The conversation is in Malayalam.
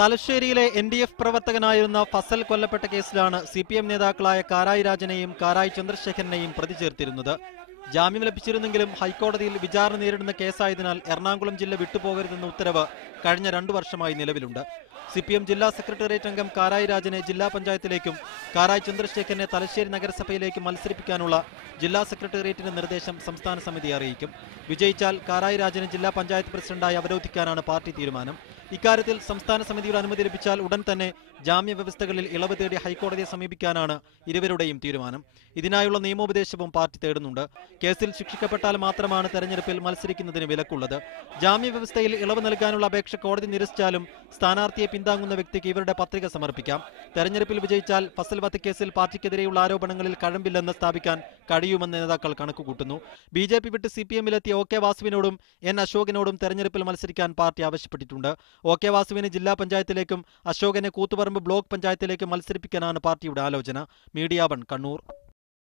തലശ്ശേരിയിലെ NDF പ്രവർത്തകനായിരുന്ന ഫസൽ കൊല്ലപ്പെട്ട കേസിലാണ് CPM നേതാക്കളായ കാരായി രാജനെയും കാരായി ചന്ദ്രശേഖരനെയും പ്രതി ചേർത്തിരുന്നത്. ജാമ്യം ലഭിച്ചിരുന്നെങ്കിലും ഹൈക്കോടതിയിൽ വിചാരണ നേരിടുന്ന കേസായതിനാൽ എറണാകുളം ജില്ല വിട്ടുപോകരുതെന്ന ഉത്തരവ് കഴിഞ്ഞ 2 വർഷമായി നിലവിലുണ്ട്. CPM ജില്ലാ സെക്രട്ടേറിയറ്റ് അംഗം കാരായി രാജനെ ജില്ലാ പഞ്ചായത്തിലേക്കും കാരായി ചന്ദ്രശേഖരനെ തലശ്ശേരി നഗരസഭയിലേക്കും മത്സരിപ്പിക്കാനുള്ള ജില്ലാ സെക്രട്ടേറിയറ്റിന്റെ നിർദ്ദേശം സംസ്ഥാന സമിതി അറിയിക്കും. വിജയിച്ചാൽ കാരായി രാജനെ ജില്ലാ പഞ്ചായത്ത് പ്രസിഡന്റായി അവരോധിക്കാനാണ് പാർട്ടി തീരുമാനം. ഇക്കാര്യത്തിൽ സംസ്ഥാന സമിതിയുടെ അനുമതി ലഭിച്ചാൽ ഉടൻ തന്നെ ജാമ്യ വ്യവസ്ഥകളിൽ ഇളവ് തേടി ഹൈക്കോടതിയെ സമീപിക്കാനാണ് ഇരുവരുടെയും തീരുമാനം. ഇതിനായുള്ള നിയമോപദേശവും പാർട്ടി തേടുന്നുണ്ട്. കേസിൽ ശിക്ഷിക്കപ്പെട്ടാൽ മാത്രമാണ് തെരഞ്ഞെടുപ്പിൽ മത്സരിക്കുന്നതിന് വിലക്കുള്ളത്. ജാമ്യ വ്യവസ്ഥയിൽ ഇളവ് നൽകാനുള്ള അപേക്ഷ കോടതി നിരസിച്ചാലും സ്ഥാനാർത്ഥിയെ പിന്താങ്ങുന്ന വ്യക്തിക്ക് ഇവരുടെ പത്രിക സമർപ്പിക്കാം. തെരഞ്ഞെടുപ്പിൽ വിജയിച്ചാൽ ഫസൽ വധക്കേസിൽ പാർട്ടിക്കെതിരെയുള്ള ആരോപണങ്ങളിൽ കഴമ്പില്ലെന്ന് സ്ഥാപിക്കാൻ കഴിയുമെന്ന് നേതാക്കൾ കണക്കുകൂട്ടുന്നു. BJP വിട്ട് CPM-ലെത്തിയ OK വാസുവിനോടും N അശോകനോടും തെരഞ്ഞെടുപ്പിൽ മത്സരിക്കാൻ പാർട്ടി ആവശ്യപ്പെട്ടിട്ടുണ്ട്. OK വാസുവിനെ ജില്ലാ പഞ്ചായത്തിലേക്കും അശോകനെ കൂത്തുപറമ്പ് ബ്ലോക്ക് പഞ്ചായത്തിലേക്കും മത്സരിപ്പിക്കാനാണ് പാർട്ടിയുടെ ആലോചന. മീഡിയ 1 കണ്ണൂർ.